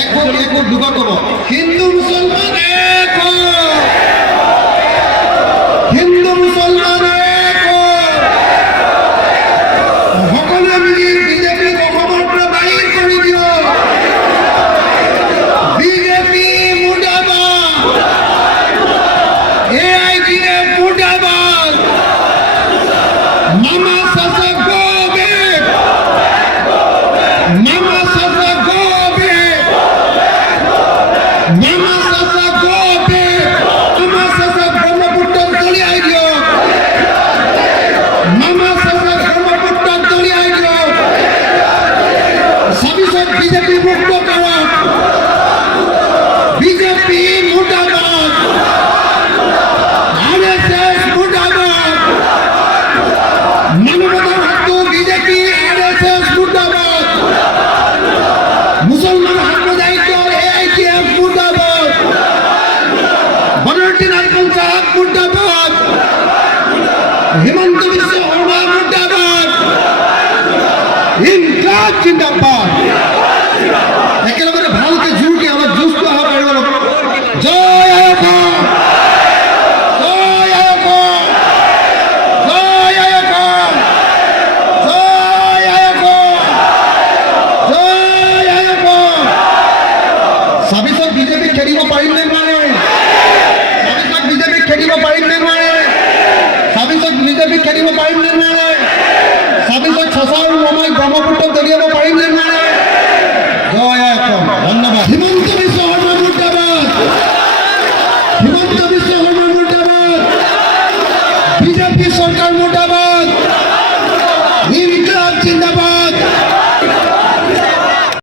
এক হোক দুবার কব হিন্দু মুসলমান এক হোক, হিন্দু মুসলমান এক হোক। সকলে মিলি বিজেপি মহামন্ত্র বাহির করে দিও। বিজেপি মুর্দাবাদ, AITF মুর্দাবাদ, মামা চাচা গো বেক, মামা চাচা গো বেক, মামা চাচা গো বেক। মামা চাচা ব্রহ্মপুত্র দলিয়াই দিও, মামা চাচা ব্রহ্মপুত্র দলিয়াই দিও। 26 বিজেপি মুক্ত করো, বিজেপি মুর্দাবাদ, RSS মুর্দাবাদ, মানবতার হাত বিজেপি RSS মুর্দাবাদ, মুসলমান হাত দায়িত্ব AITF মুর্দাবাদ, বনর্টি নারকল সাহাব মুর্দাবাদ, হিমন্ত বিশ্ব শর্মা মুর্দাবাদ, ইনকলাব জিন্দাবাদ। একেবারে ভারতে জুড়কে আমার জুস্ত হওয়া পারবে। জয় আয়োগা, জয় আয়োগা, জয় আয়োগা, জয় আয়োগা, জয় আয়োগা। 26 বিজেপি খেলিব পাৰিম নে নোৱাৰে? 26 বিজেপি খেলিব পাৰিম নে নোৱাৰে? 26 বিজেপি খেলিব পাৰিম নে নোৱাৰে? 26 ছচাৰ মই ব্ৰহ্মপুত্ৰ দলিয়াব পাৰিম নে নোৱাৰে? জয় আয়োগা। ধন্যবাদ। হিমন্ত বিশ্ব শৰ্মা মুৰ্দাবাদ, হিমন্ত বিশ্ব শৰ্মা মুৰ্দাবাদ, বিজেপি চৰকাৰ মুৰ্দাবাদ, ইনকলাব জিন্দাবাদ।